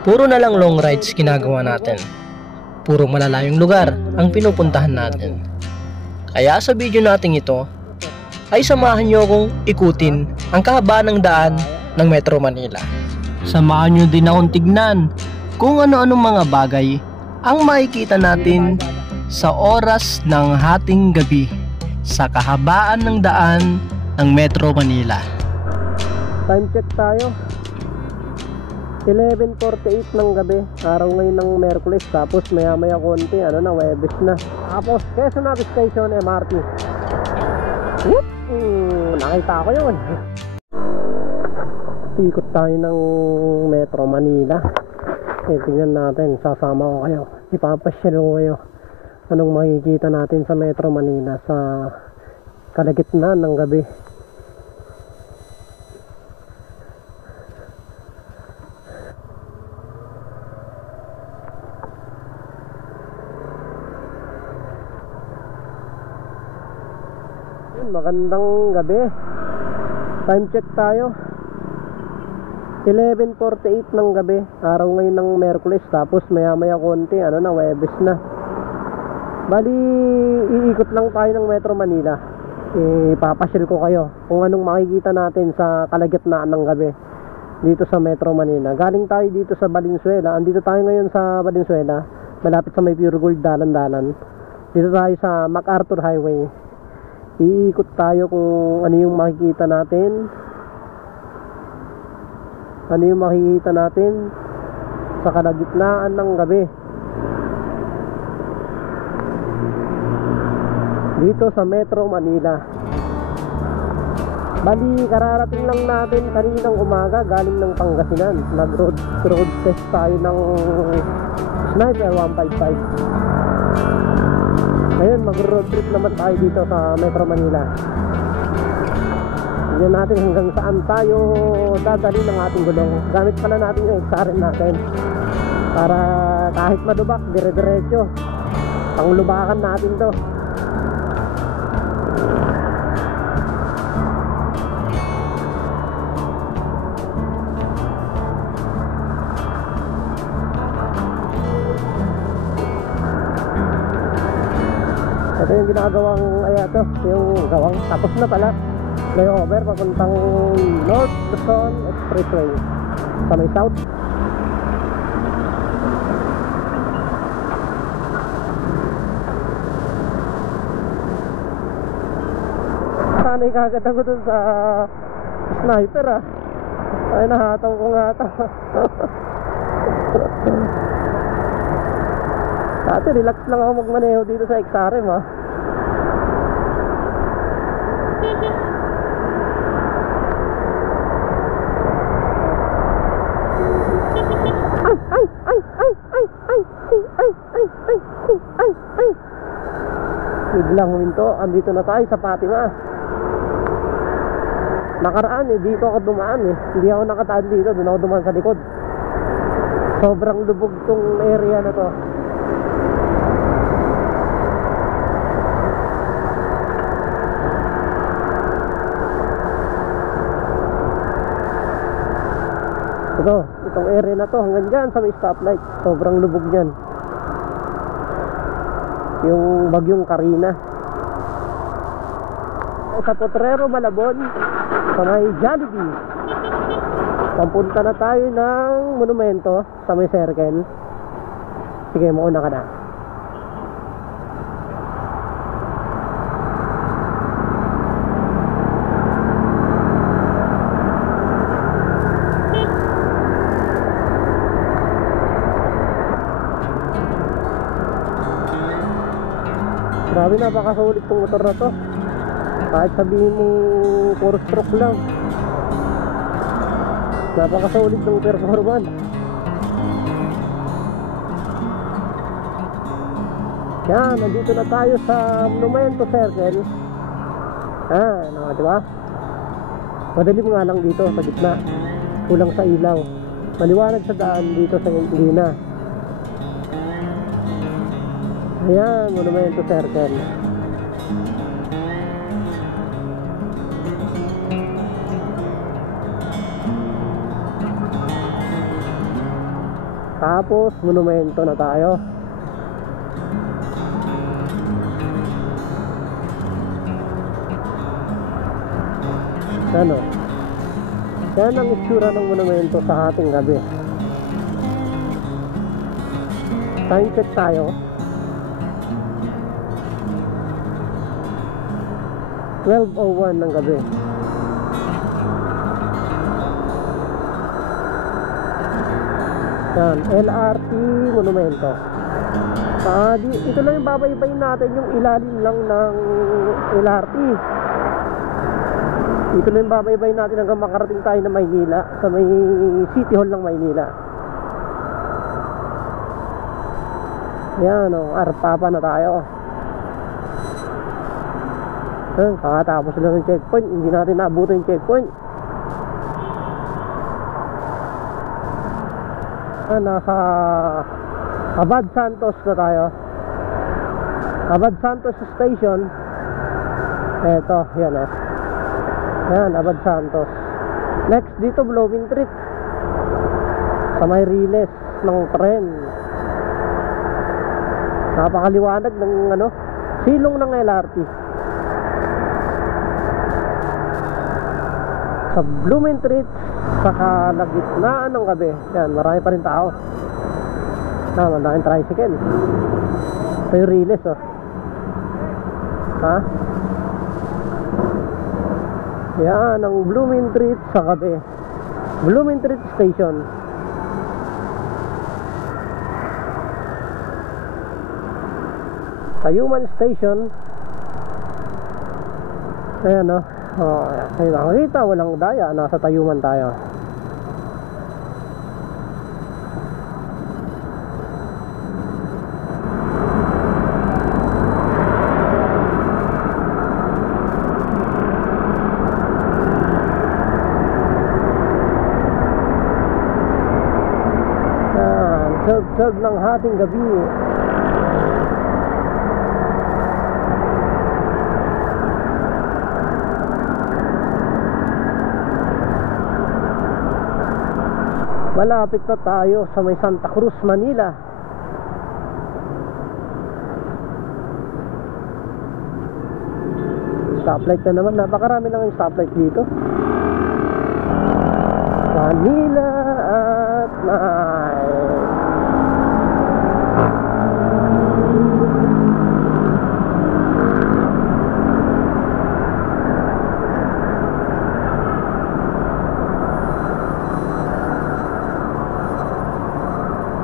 Puro na lang long rides ginagawa natin. Puro malalayong lugar ang pinupuntahan natin. Kaya sa video natin ito, ay samahan nyo akong ikutin ang kahabaan ng daan ng Metro Manila. Samahan nyo din akong tignan kung ano-anong mga bagay ang makikita natin sa oras ng hating gabi sa kahabaan ng daan ng Metro Manila. Time check tayo. 11:48 ng gabi. Araw ngayon ng Merkulis. Tapos maya konti Webes na. Tapos Quezon Station MRT. Whoop! Nakita ko yun. Ikot tayo ng Metro Manila. Tingnan natin. Sasama ko kayo. Ipapasyal ko kayo. Anong makikita natin sa Metro Manila sa kalagitnaan ng gabi. Magandang gabi. Time check tayo. 11:48 ng gabi. Araw ngayon ng Merkulis. Tapos maya konti Webes na. Bali, iikot lang tayo ng Metro Manila. Ipapasyal ko kayo kung anong makikita natin sa kalagitnaan ng gabi dito sa Metro Manila. Galing tayo dito sa Valenzuela. Andito tayo ngayon sa Valenzuela, malapit sa may Pure Gold dalan-dalan. Dito tayo sa MacArthur Highway. Iikot tayo kung ano yung makikita natin. Ano yung makikita natin sa kalagitnaan ng gabi dito sa Metro Manila. Bali, kararating lang natin kaninang umaga galing ng Pangasinan. Nag-road test tayo ng Sniper 155. Ngayon, mag-road trip naman tayo dito sa Metro Manila. Tignan natin hanggang saan tayo dadali ng ating gulong. Gamit pala natin yung XRM natin para kahit madubak, dire-diretso. Panglubakan natin to. Ito yung ginagawang yung gawang tapos na pala flyover papuntang North Luzon Expressway sa may south. Sanay kagad ako dun sa Sniper ay nahataw ko nga ito. Dati relax lang ako magmaneho dito sa XRM biglang huminto. Andito na tayo sa Fatima. Nakaraan dito ako dumaan hindi ako nakataan dito, doon ako dumaan sa likod. Sobrang lubog tong area na to. Itong area na to hanggang dyan sa may stoplight. Sobrang lubog dyan. Yung bagyong Karina. Sa Potrero, Malabon, sa may Jollibee. Pampunta na tayo ng monumento sa may circle. Sige, mauna ka na. Grabe, napakasulit tong motor na to. Kahit sabihin mo 4 stroke lang, napakasulit ng performance. Yan, nandito na tayo sa Monumento Circle. Diba? Madalim nga lang dito sa gitna. Kulang sa ilaw. Maliwanag sa daan dito sa Lina. Ayan, Monumento Circle. Tapos monumento na tayo. Ano? Yan ang itsura ng monumento sa ating gabi. Time check tayo. 12:01 ng gabi. Yan, LRT monumento. Ito lang yung babaybay natin, yung ilalim lang ng LRT. Ito lang yung babaybay natin hanggang makarating tayo na Maynila, sa may City Hall ng Maynila. Yan o, Arpapa na tayo. Kakatapos lang ng checkpoint, hindi natin naabutan yung checkpoint. Nasa Abad Santos na tayo. Abad Santos Station. Eto, yan o. Yan, Abad Santos. Next dito, Blooming Treat. Sa may riles ng tren. Napakaliwanag ng silong ng LRT. Sa Blooming Treat, saka nagitnaan ng gabi. Yan, marami pa rin tao. Maraming tricycle. Ito yung riles oh. Ha? Yan ang Blooming Treat sa gabi. Blooming Treat Station. Tayuman Station. Ayan oh. Kayo nakakita, walang daya. Nasa Tayuman tayo. Serve ng hating gabi. Malapit na tayo sa may Santa Cruz, Manila. Stoplight na naman. Napakarami lang yung stoplight dito. Manila at night.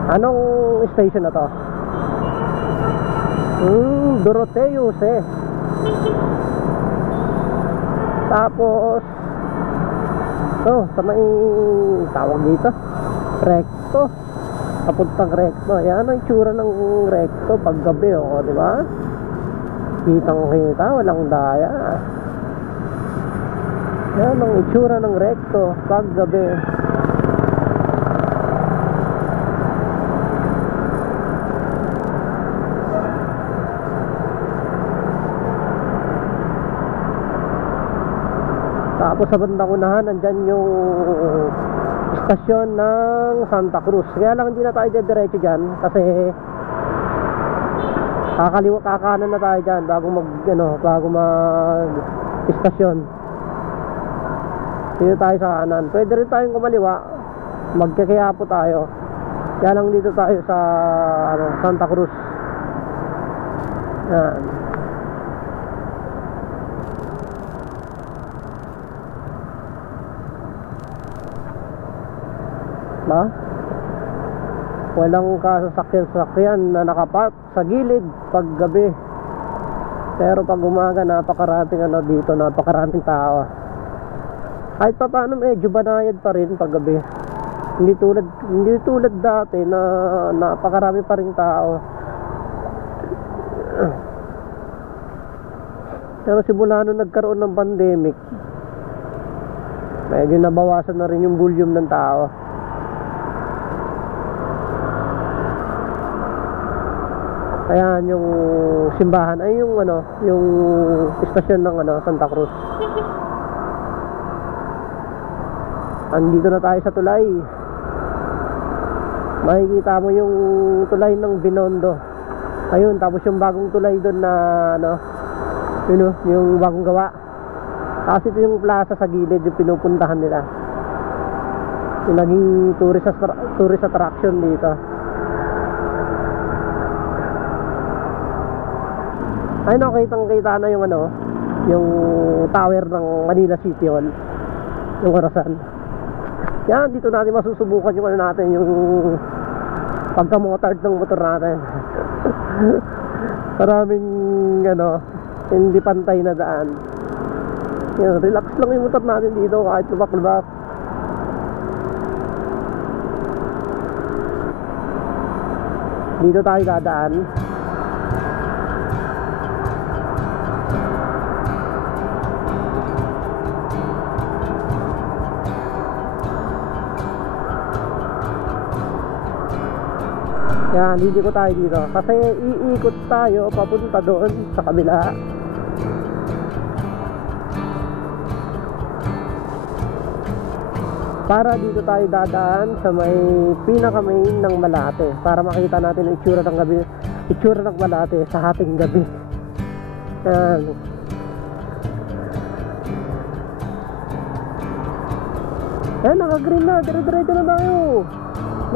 Anong station na to? Doroteus eh. Tapos sa may tawag dito, Recto. Papuntang Recto. Yan ang itsura ng Recto pag gabi di ba? Kitang kita, walang daya. Yan ang itsura ng Recto pag gabi. Tapos sa bandang unahan, nandyan yung istasyon ng Santa Cruz. Kaya lang hindi na tayo diretso dyan kasi kakanan na tayo dyan bago mag istasyon. Dito tayo sa kanan. Pwede rin tayong kumaliwa, magkakayapo tayo. Kaya lang dito tayo sa Santa Cruz. Yan. Ba? Walang kasasakyan na nakapark sa gilid pag gabi. Pero pag umaga, napakaraming dito, napakaraming tao. Kahit pa paano medyo banayad pa rin pag gabi. Hindi tulad dati na napakarami pa rin tao. Pero simula nung nagkaroon ng pandemic, medyo nabawasan na rin yung volume ng tao. Ayan yung simbahan ay yung istasyon ng Santa Cruz. Andito na tayo sa tulay. makikita mo yung tulay ng Binondo. Ayun, tapos yung bagong tulay doon na ano, yun, yung bagong gawa. Kasi ito yung plaza sa gilid, yung pinupuntahan nila. Yung naging tourist attraction dito. Ayun, no, kitang-kita na yung ano, yung tower ng Manila City Hall, yung Orasan. Yan, dito natin masusubukan yung ano natin, yung pagka-motard ng motor natin. Maraming ano, hindi pantay na daan. Yan, relax lang yung motor natin dito kahit lubak-lubak. Dito tayo dadaan. Yan, hindi ko tayo dito kasi iikot tayo papunta doon sa kabila. Para dito tayo dadaan sa may pinaka-main ng Malate para makita natin ang itsura ng gabi, itsura ng Malate sa hating gabi. Yan. Yan, naka-green na, dire-diretso na tayo.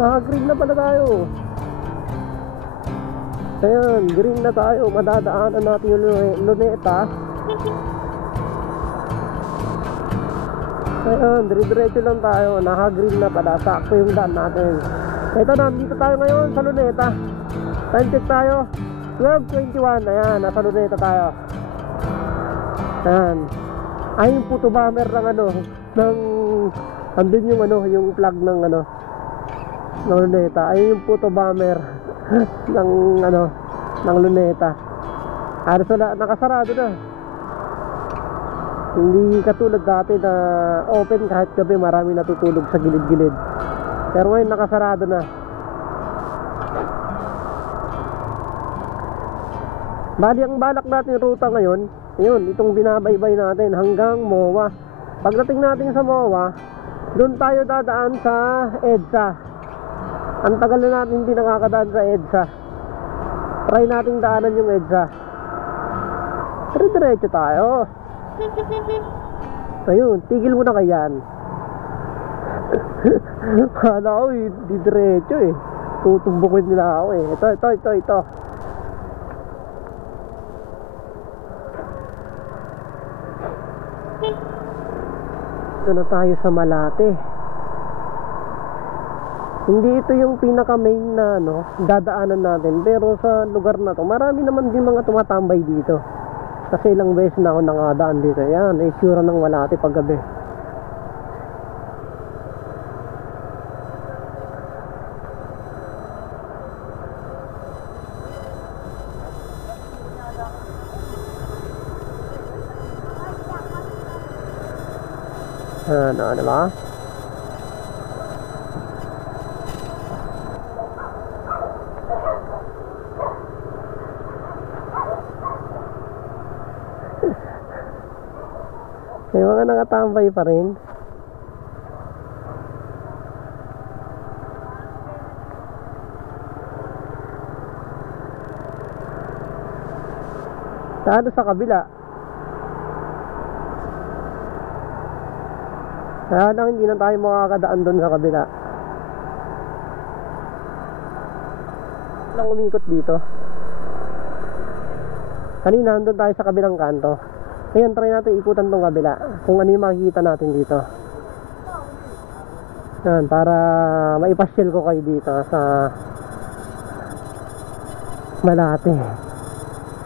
Naka-green na pala tayo. Ayan, green na tayo. Madadaanan natin yung Luneta. Ayan, dire-diretso lang tayo. Naka-green na pala. Sakto yung daan natin. Ito, nandito tayo ngayon sa Luneta. Time check tayo 12:21. Ayan, nasa Luneta tayo. Ayan. Ay, yung puto bomber ng ano, ng andun yung ano, yung flag ng ano, ng Luneta. Ay, yung puto bomber ng ano, ng Luneta. Ano, wala, nakasarado na. Hindi katulad dati na open kahit gabi, marami natutulog sa gilid-gilid. Pero ngayon nakasarado na. Bali, ang balak natin ruta ngayon, yun, itong binabaybay natin hanggang MOA. Pagdating natin sa MOA, doon tayo dadaan sa EDSA. Ang tagal na natin hindi nakakadaan sa EDSA. Try nating daanan yung EDSA. Dire-diretso tayo. Ayun, tigil mo na kayan. Kala ko di diretso eh. Tutumbukin nila ako eh. Ito. Ito na tayo sa Malate. Hindi ito yung pinaka-main na ano, dadaanan natin. Pero sa lugar na to, marami naman din mga tumatambay dito. Kasi ilang beses na ako nakadaan dito. Yan, itsura ng Malate paggabi. Ano, diba? May mga nakatambay pa rin. Sa kabila. Kaya lang hindi na tayo makakadaan doon sa kabila. Lang umikot dito. Kanina nandun tayo sa kabilang kanto. Ngayon try natin ikutan tong kabila, kung ano yung makikita natin dito. Yan, para maipasyal ko kayo dito sa Malate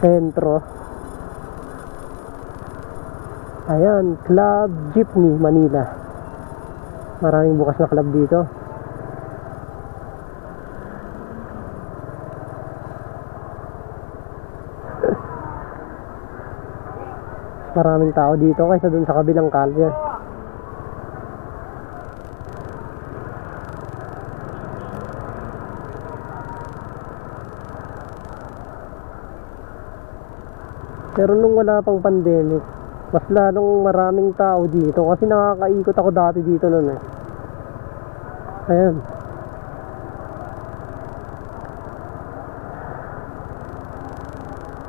Sentro. Ayan, Club Jeepney Manila. Maraming bukas na club dito. Maraming tao dito kaysa dun sa kabilang kalye. Pero nung wala pang pandemic, mas lalong maraming tao dito kasi nakakaikot ako dati dito nun eh. Ayan.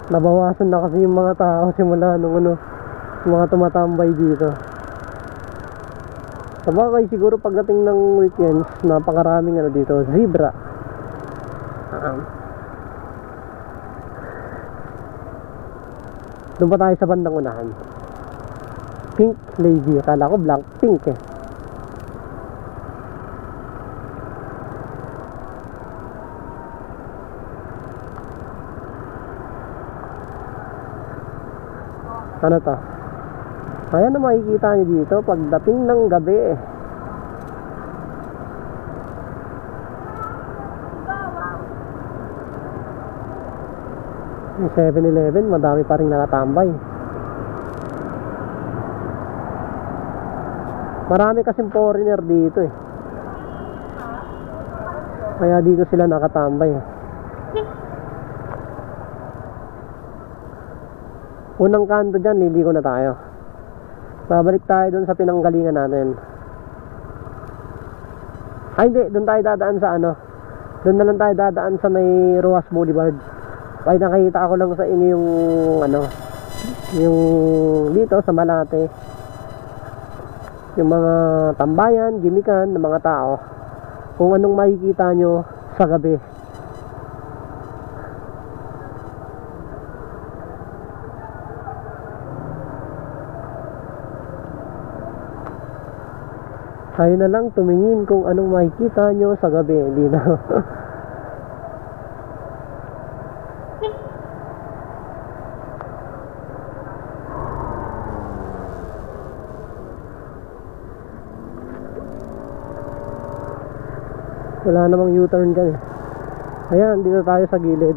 Nabawasan na kasi yung mga tao simula nung mga tumatambay dito. Sabagay siguro pagdating ng weekends, napakaraming dito, zebra. Doon pa tayo sa bandang unahan. Pink lady, akala ko black pink eh. Ano to? Ayan na makikita nyo dito pagdating ng gabi. 7-Eleven, madami pa rin nakatambay. Marami kasing foreigner dito eh. Kaya dito sila nakatambay. Unang kanto dyan, liligo na tayo. Babalik tayo dun sa pinanggalingan natin. Ay hindi, dun tayo dadaan sa dun na lang tayo dadaan sa may Rojas Boulevard. Ay nakita ko lang sa inyo yung yung dito sa Malate, yung mga tambayan, gimikan ng mga tao, kung anong makikita nyo sa gabi. Kayo na lang tumingin kung anong makikita nyo sa gabi. Hindi na. Wala namang U-turn dyan eh. Ayan, dito tayo sa gilid.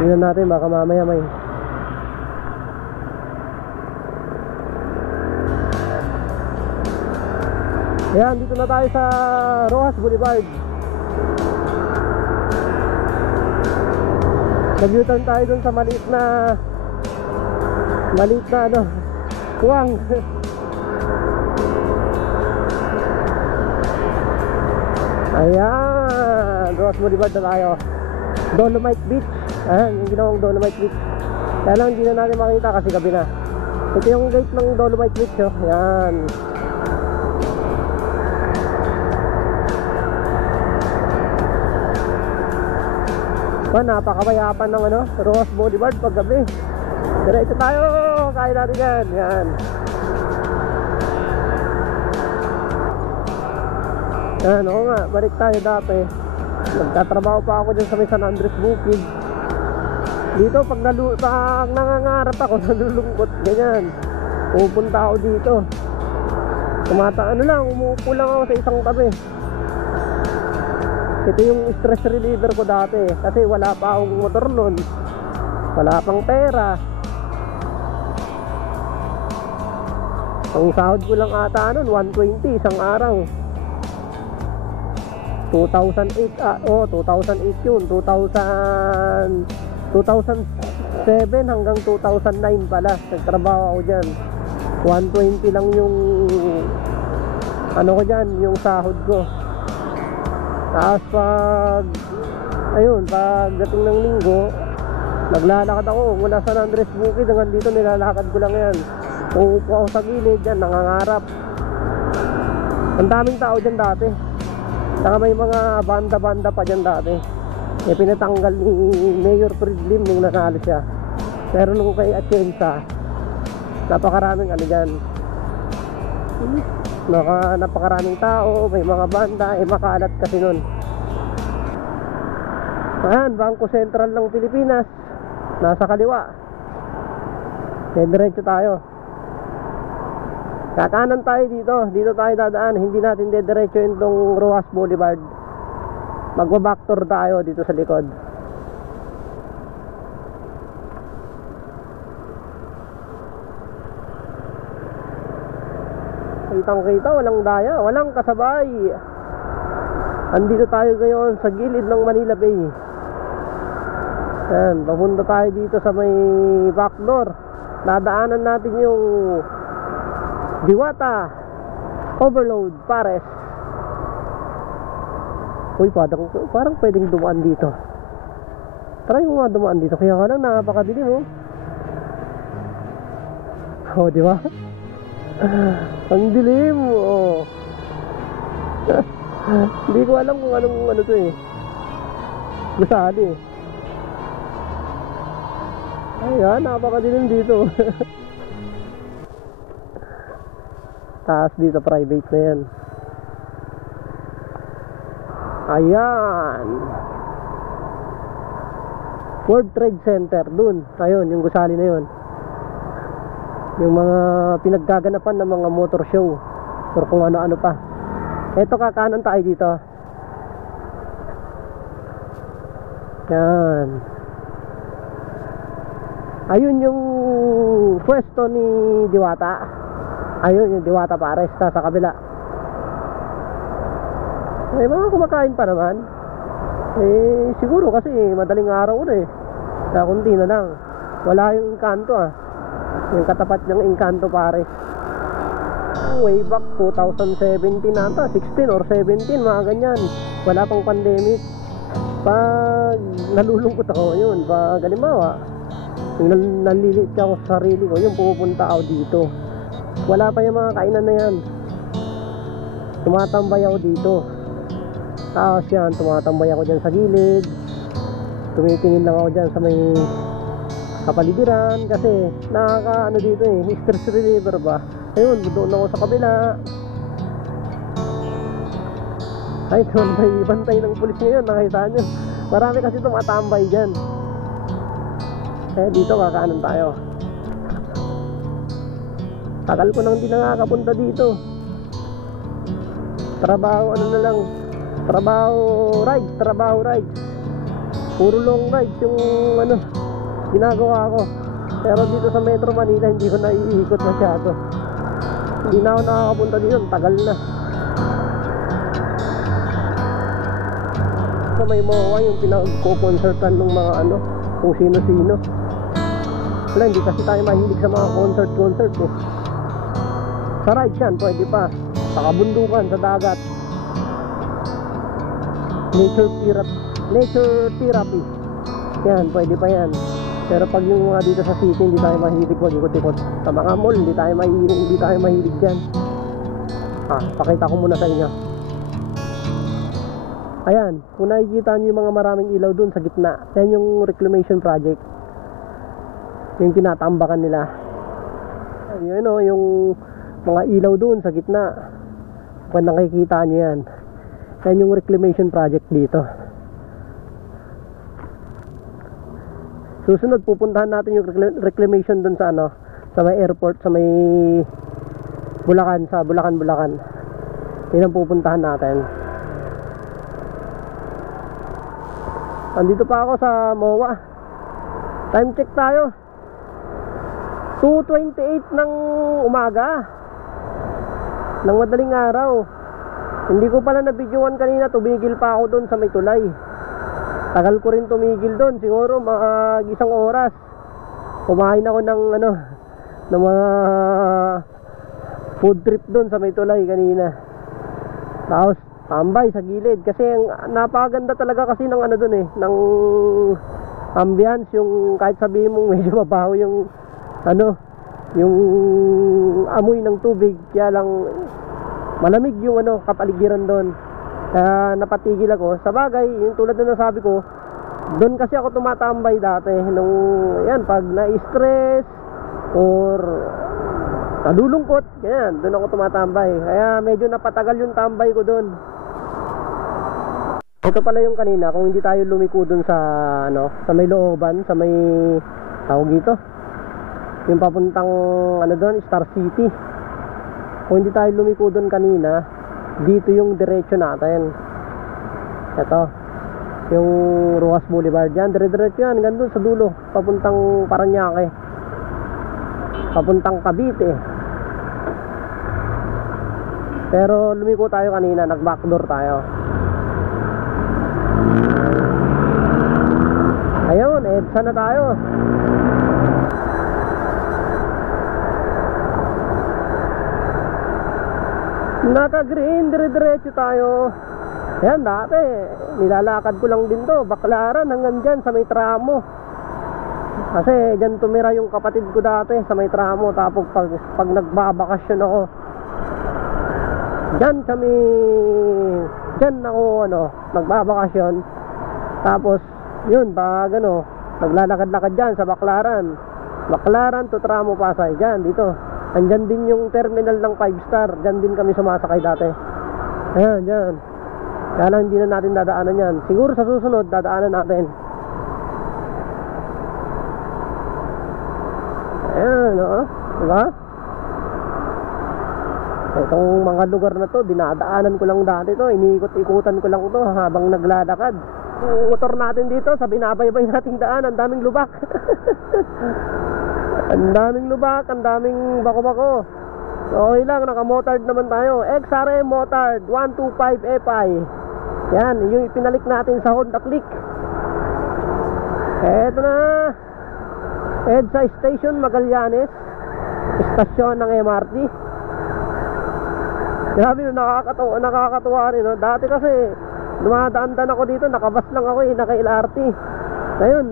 Tingnan natin, baka mamaya may ayan, dito na tayo sa Rojas Boulevard. Nag-U-turn tayo dun sa maliit na kuwang. Ayan, Rojas Boulevard na tayo. Dolomite Beach. Ayan, yung ginawang Dolomite Beach. Kaya lang hindi na natin makita kasi gabi na. Ito yung gate ng Dolomite Beach oh. Ayan. Napakabayapan ng Rojas Boulevard pag gabi. Diretso tayo, kaya natin yan. Yan. Yan, oo nga, balik tayo dati. Nagtatrabaho pa ako dyan sa may San Andres Bukid. Dito pag nangangarap ako, nalulungkot, ganyan. Pupunta ako dito. Umuupo lang ako sa isang tabi. Ito yung stress reliever ko dati. Kasi wala pa akong motor nun. Wala pang pera. Ang sahod ko lang ata nun 120 isang araw. 2008 2008 yun. 2007 hanggang 2009 pala nagtrabaho ako dyan. 120 lang yung ko dyan, yung sahod ko. Tapos pagdating ng linggo, naglalakad ako mula San Andres Bukid hanggang dito, nilalakad ko lang yan. Kung upo ako sa gilid dyan, nangangarap. Ang daming tao dyan dati. Saka may mga banda-banda pa dyan dati. Pinatanggal ni Mayor Fridlim nung nanalo siya. Pero nung kay Atienza, napakaraming dyan. Napakaraming tao, may mga banda, makalat kasi nun. Ayan, Bangko Sentral ng Pilipinas, nasa kaliwa. Diretso tayo. Kakanan tayo dito tayo dadaan. Hindi natin diretso itong Rojas Boulevard. Magbabackdoor tayo dito sa likod. Kitang-kita, walang daya, walang kasabay. Andito tayo ngayon sa gilid ng Manila Bay. Ayan, papunta tayo dito sa may backdoor. dadaanan natin yung Diwata Overload Pares. Uy, parang pwedeng dumaan dito. Try mo nga dumaan dito. Kaya nga lang napakadilim, oh. Oh, di ba? Ang dilim, oh. Hindi ko alam kung anong ano to eh. Gusali eh. Ayan, napakadilim dito. Taas dito, private na yan. Ayan, World Trade Center, dun. Ayun, yung gusali na yun. Yung mga pinaggaganapan ng mga motor show or kung ano-ano pa. Eto, kakanan tayo dito. Yan. Ayun yung pwesto ni Diwata. Ayun yung Diwata Pares, sa kabila. May mga kumakain pa naman. Eh, siguro kasi madaling araw na eh. Kaya kunti na lang. Wala yung Encanto ah. Yung katapat ng Encanto Pares. Way back 2017 nata, 16 or 17, mga ganyan. Wala pang pandemic. Pag nalulungkot ako, yun. Pag halimbawa, yung nalilit ako sa sarili ko, yung pupunta ako dito. Wala pa yung mga kainan na yan. Tumatambay ako dito. Tapos yan, tumatambay ako dyan sa gilid. Tumitingin lang ako dyan sa may kapaligiran. Kasi nakaka-ano dito eh, stress reliever ba. Ayun, doon ako sa kabila. Ay, doon may bantay ng pulis ngayon, nakita nyo. Marami kasi tumatambay dyan. Eh, dito kakaanan tayo. Tagal ko nang di nakakapunta dito. Trabaho, ano na lang, trabaho rides. Puro long rides yung ano ginagawa ko. Pero dito sa Metro Manila hindi ko naiikot masyado. Hindi na ako nakakapunta dito, tagal na. So may MOA yung pinag-concertan ng mga ano, kung sino-sino. Wala, hindi kasi tayo mahilig sa mga concert eh. Sa rides yan, pwede pa. Sa kabundukan, sa dagat. Nature therapy. Yan, pwede pa yan. Pero pag yung mga dito sa city, hindi tayo mahilig mag-ikot-ikot. Sa mga mall, hindi tayo mahilig dyan. Pakita ko muna sa inyo. Ayan, kung nakikita nyo yung mga maraming ilaw dun sa gitna, yan yung reclamation project. Yung tinatambakan nila. Yun o, yung mga ilaw dun sa gitna. Kung nakikita nyo yan, yan yung reclamation project dito. Susunod, pupuntahan natin yung reclamation dun sa ano, sa may airport, sa may Bulacan, sa Bulacan. Yun ang pupuntahan natin. Andito pa ako sa MOA. Time check tayo. 2:28 ng umaga ng madaling araw. Hindi ko pala na-videoan kanina, tumigil pa ako doon sa may tulay. Tagal ko rin tumigil doon, siguro isang oras. Kumain ako ng ano, ng mga food trip doon sa may tulay kanina. Tapos tambay sa gilid kasi napakaganda talaga kasi ng ano doon eh, ng ambience, yung kahit sabihin mong medyo mabaho yung ano, yung amoy ng tubig, kaya lang malamig yung ano, kapaligiran doon. Kaya napatigil ako. Sa bagay, yung tulad na nasabi ko, doon kasi ako tumatambay dati nung yan, pag na-stress or nalulungkot, ganyan, doon ako tumatambay. Kaya medyo napatagal yung tambay ko doon. Ito pala yung kanina, kung hindi tayo lumiko doon sa ano, sa may looban, sa may tawag dito, yung papuntang ano doon, Star City. Kung hindi tayo lumiko doon kanina, dito yung diretso natin. Ito, yung Rojas Boulevard yan, dire-diretso yan, hanggang doon sa dulo, papuntang Parañaque, papuntang Cavite. Pero lumiko tayo kanina, nag-backdoor tayo. Ayun, EDSA na tayo. Naka-green, dire-diretso tayo. Ayan, dati nilalakad ko lang din to, Baclaran hanggang dyan sa may tramo. Kasi dyan tumira yung kapatid ko dati sa may tramo. Tapos pag nagbabakasyon ako, dyan ako nagbabakasyon. Tapos yun, pag naglalakad-lakad dyan sa Baclaran to Tramo Pasay, dyan dito. Andyan din yung terminal ng 5 star. Dyan din kami sumasakay dati. Ayan, dyan. Kaya lang hindi na natin dadaanan yan. Siguro sa susunod dadaanan natin. Ayan, diba? Itong mga lugar na to, dinadaanan ko lang dati to. Iniikot-ikutan ko lang to habang naglalakad. Yung motor natin dito, sa binabaybay nating daan, ang daming lubak. Ang daming lubak, ang daming bako-bako. Okay lang, naka-motard naman tayo. XRM Motard 125 FI. Yan, yung ipinalik natin sa Honda Click. Eto na, EDSA Station Magallanes, istasyon ng MRT. Grabe, nakakatuwa rin, no? Dati kasi dumadaan-dan ako dito, nakabas lang ako, naka-LRT. Ngayon,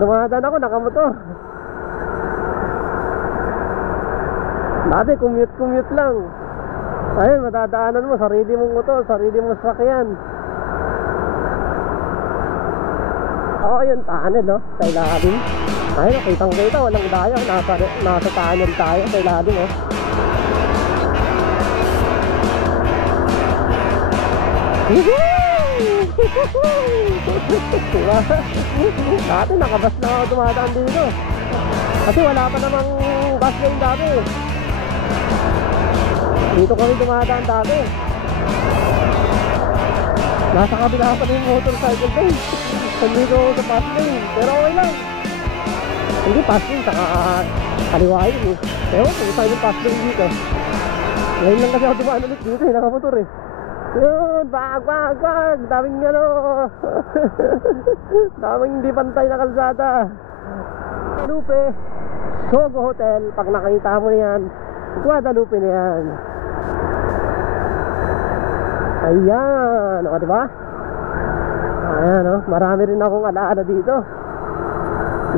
dumadaan ako, nakamotor. Dati commute lang. Ayun, matadaanan mo, sarili mong motor, sarili mong sasakyan. Yun, tunnel, no? Sa ilalim. Ayun, kitang-kita, walang daya. Nasa tunnel tayo, sa ilalim, oh. Diba? Dati nakabas na ako dumadaan dito. Kasi wala pa namang bus lane dati. Dito kami dumadaan dati. Nasa kabila pa yung motorcycle lane. Nandito sa bus lane. Pero okay lang. Hindi bus lane, saka kaliwa yun eh. Pero kung saan yung bus lane dito. Ngayon lang kasi ako dumaan ulit dito, nakamotor eh. Yun, wag. Daming daming hindi pantay na kalsada. Guadalupe Sogo Hotel. Pag nakita mo yan, Guadalupe na yan. Ayan, diba? Ayan, marami rin akong alaala dito.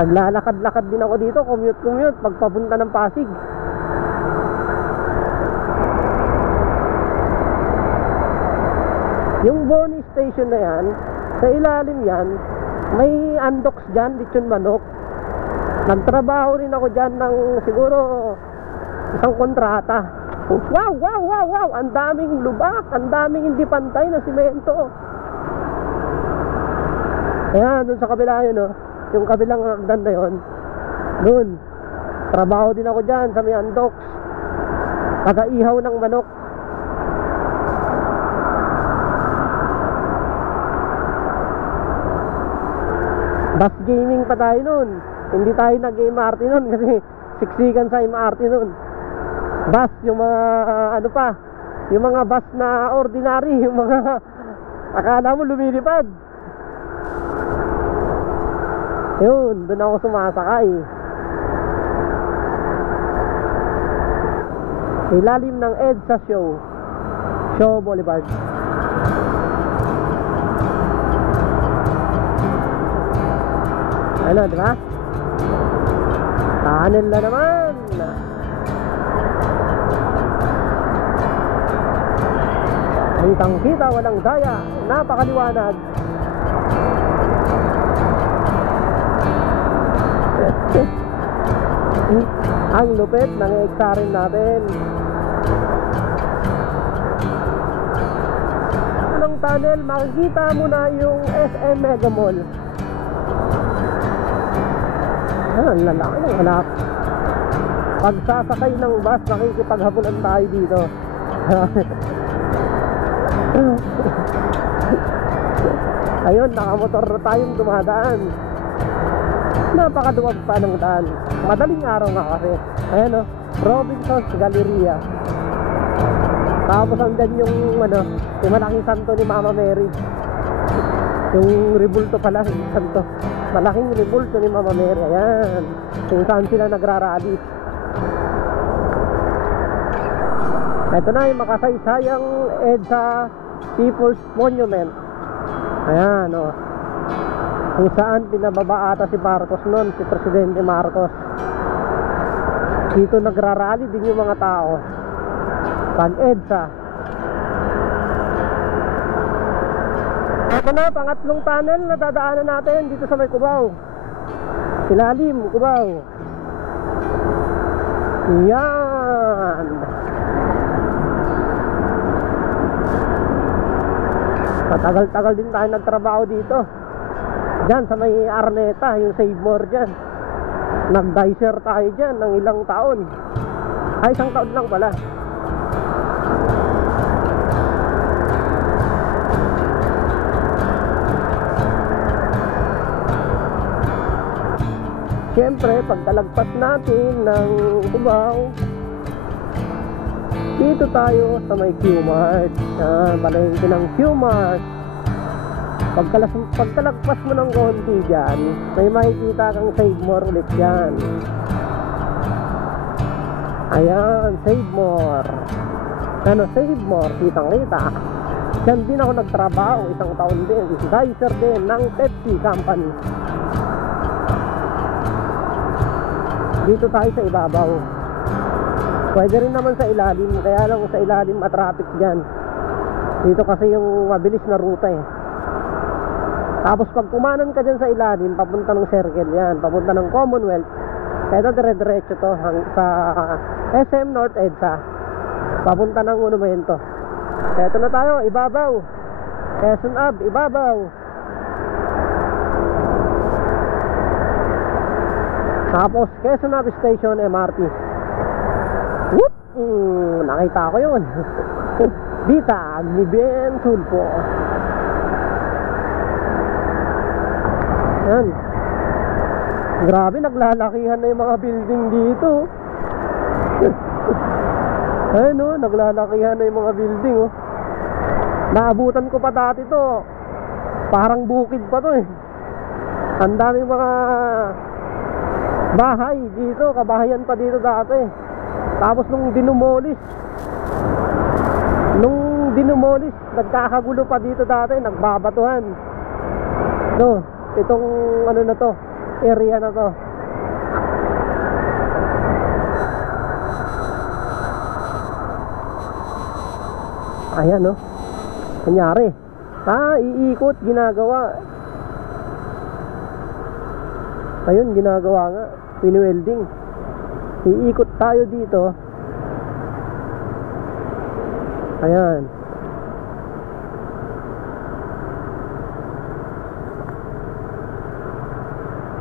Naglalakad-lakad din ako dito, commute pagpapunta ng Pasig. Yung Boni Station na yan, sa ilalim yan, may andoks dyan, lechon manok. Nagtrabaho rin ako dyan ng siguro isang kontrata. Wow! Ang daming lubak, ang daming hindi pantay na simento. Ayan, dun sa kabila yun, yung kabilang hagdan na yun. Dun, trabaho din ako dyan sa may andoks. Taga-ihaw ng manok. Bus gaming pa tayo nun. Hindi tayo nag-MRT nun kasi siksikan sa MRT nun. Bus, yung mga yung mga bus na ordinary, yung mga akala mo lumilipad. Yun, doon ako sumasakay. Ilalim ng EDSA Shaw Boulevard. Ano, diba? Tunnel na naman. Kitang-kita, walang daya. Napakaliwanag. Ang lupit ng XRM natin. Ng tunnel, makikita mo na yung SM Mega Mall. Ang lalaki ng halap. Pag sasakay ng bus, makikipaghabulan tayo dito. Ayun, nakamotor na tayong dumadaan. Napakaduwag pa ng daan. Madaling araw nga kasi. Ayan, Robinson's Galleria. Tapos andyan yung yung malaking santo ni Mama Mary. Yung rebulto pala, yung santo. Malaking rebulto ni Mama Mary. Ayan, kung saan sila nagrarally. Ito na yung makasaysayang EDSA People's Monument. Ayan, o. Kung saan pinababa ata si Marcos noon, si Presidente Marcos. Dito nagrarally din yung mga tao pag EDSA. Ito na, pangatlong tunnel na dadaanan natin dito sa may Cubao. Ilalim, Cubao. Yan. Matagal-tagal din tayo nagtrabaho dito. Diyan sa may Arneta, yung Save More dyan. Nag-dicer tayo dyan ng ilang taon. Ay, isang taon lang pala. Siyempre, pagkalagpas natin ng Cubao, dito tayo sa may Q-Mart. Palengke ng Q-Mart. Pagkalagpas mo ng konti dyan, may makikita kang Save More ulit dyan. Ayan, Save More. Ano, Save More, kitang-kita. Dyan din ako nagtrabaho, isang taon din. Dicer din ng Pepsi Company. Dito tayo sa ibabaw. Pwede rin naman sa ilalim, kaya lang sa ilalim matraffic dyan. Dito kasi yung mabilis na ruta eh. Tapos pag kumanan ka dyan sa ilalim, papunta ng circle yan, papunta ng Commonwealth. Kaya dire-diretso to sa SM North EDSA, papunta ng Monumento. Eto na tayo, ibabaw. Quezon Ave, ibabaw. Tapos Quezon Ave Station, MRT. Whoop! Nakita ko yun. Bitag ni Ben Sulpo. Yan. Grabe, naglalakihan na yung mga building dito. Ayun o, naglalakihan na yung mga building o. Naabutan ko pa dati to. Parang bukid pa to eh. Ang daming mga bahay dito, kabahayan pa dito dati. Tapos nung dinumolis, nagkakagulo pa dito dati, nagbabatuhan. No, itong ano na to, area na to. Ayan no, kunyari iikot, ginagawa. Ayun, ginagawa nga, pinu-welding. Iikot tayo dito. Ayan.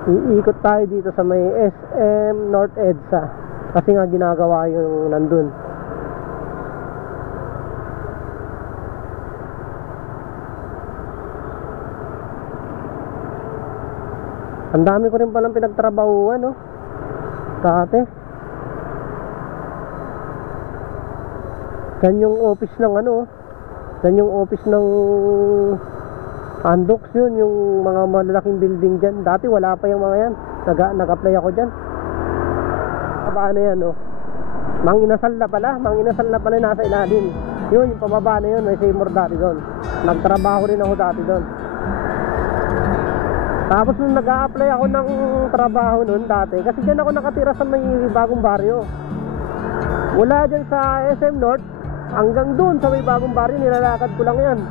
Iikot tayo dito sa may SM North EDSA. Kasi nga ginagawa yung nandun. Ang dami ko rin palang pinagtrabahuan, no? Dati. Yan yung office ng ano, yan yung office ng Andox, yun, yung mga malalaking building dyan. Dati wala pa yung mga yan. Nag-apply ako dyan. Pababa na yan, no? Manginasal na pala nasa ilalim. Yun, yung pababa na yun, may Save More dati doon. Nagtrabaho rin ako dati doon. Tapos nung nag-a-apply ako ng trabaho noon dati, kasi dyan ako nakatira sa may Bagong Baryo. Mula dyan sa SM North hanggang doon sa may Bagong Baryo, nilalakad ko lang yan.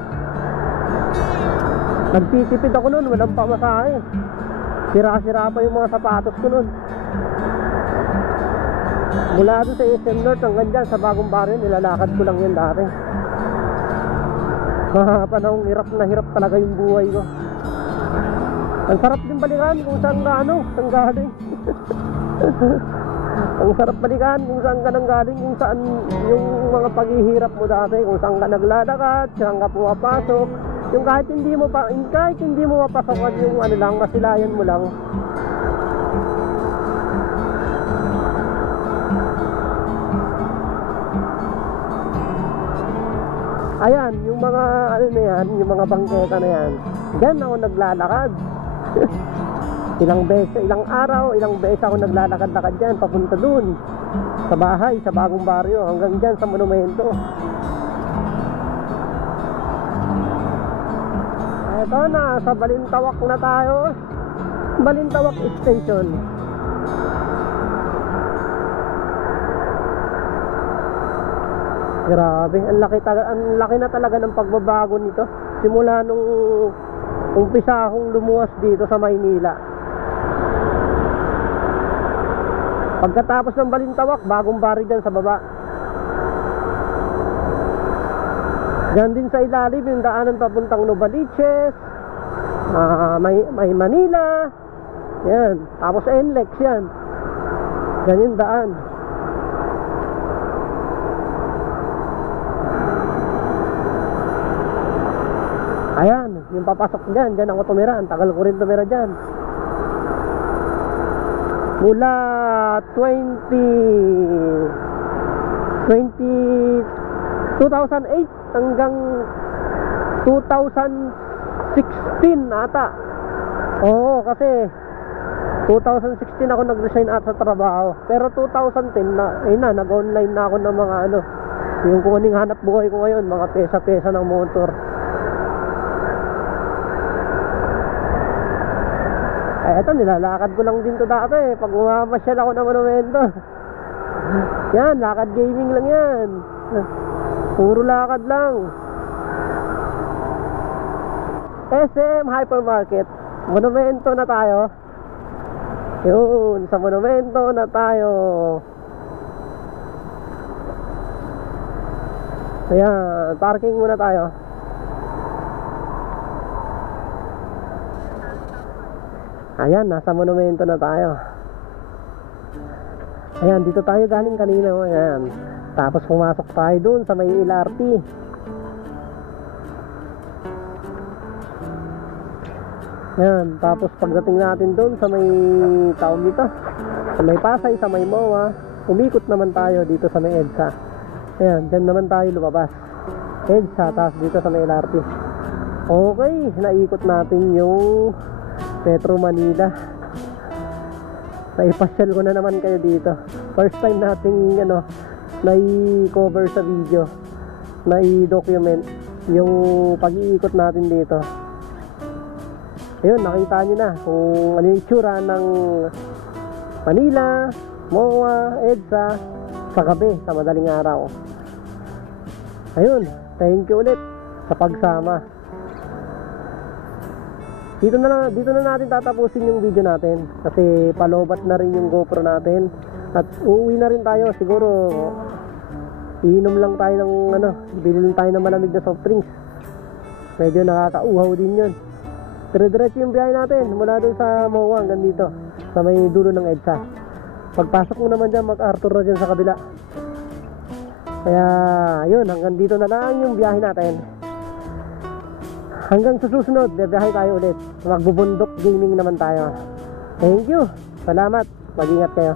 Nagtitipid ako noon, walang pamasahe. Sira-sira pa yung mga sapatos ko noon. Mula doon sa SM North hanggang dyan sa Bagong Baryo, nilalakad ko lang yan dati. Panahong hirap na hirap talaga yung buhay ko. Ang sarap din balikan kung saan galing. Ang sarap balikan kung saan ka nang galing, kung saan yung mga paghihirap mo dati, kung saan ka naglalakad, saan ka pumapasok. Yung kahit hindi mo mapasokan yung ano lang, masilayan mo lang. Ayan, yung mga ano na yan, yung mga bangketa na yan, dyan ako naglalakad. Ilang araw, ilang beses ako naglalakad-lakad dyan, papunta dun sa bahay, sa bagong baryo, hanggang dyan sa monumento. Eto na, sa Balintawak na tayo. Balintawak Station. Grabe, ang laki na talaga ng pagbabago nito. Simula nung umpisa akong lumuwas dito sa Maynila. Pagkatapos ng Balintawak, bagong baryo dyan sa baba. Diyan din sa ilalim yung daanan papuntang Novaliches, may Manila. Yan, tapos NLEX yan. Yan yung daan. Ayan, yung papasok dyan, dyan ako tumira. Ang tagal ko rin tumira dyan. Mula 2008 hanggang 2016 ata. Oo, kasi 2016 ako nag-resign at sa trabaho. Pero 2010 na, nag-online na ako ng mga yung kuning hanap buhay ko ngayon, mga pesa-pesa ng motor. Eto, nilalakad ko lang din to dati pag umamasyal ako ng monumento. Yan, lakad gaming lang yan. Puro lakad lang. SM Hypermarket. Monumento na tayo. Yun, sa monumento na tayo. Ayan, parking muna tayo. Ayan, nasa monumento na tayo. Ayan, dito tayo galing kanina. Ayan. Tapos pumasok tayo dun sa may LRT. Ayan, tapos pagdating natin dun sa may tawag dito, sa may Pasay, sa may MOA, umikot naman tayo dito sa may EDSA. Ayan, dyan naman tayo lumabas. EDSA, tapos dito sa may LRT. Okay, naikot natin yung Metro Manila. Naipasyal ko na naman kayo dito. First time nating nai-cover sa video, nai-document yung pag-iikot natin dito. Ayun, nakita nyo na kung ano yung itsura ng Manila, MOA, EDSA sa gabi, sa madaling araw. Ayun, thank you ulit sa pagsama. Dito na natin tatapusin yung video natin kasi palobat na rin yung GoPro natin at uuwi na rin tayo. Siguro iinom lang tayo ng bilhin tayo ng malamig na soft drinks. Medyo nakakauhaw din yun. Dire-diretso yung biyahe natin mula dun sa MOA hanggang dito sa may dulo ng EDSA. Pagpasok mo naman dyan, MacArthur na dyan sa kabila. Kaya yun, hanggang dito na lang yung biyahe natin. Hanggang sa susunod, biyahe tayo ulit. Magbubundok gaming naman tayo. Thank you. Salamat. Mag-ingat kayo.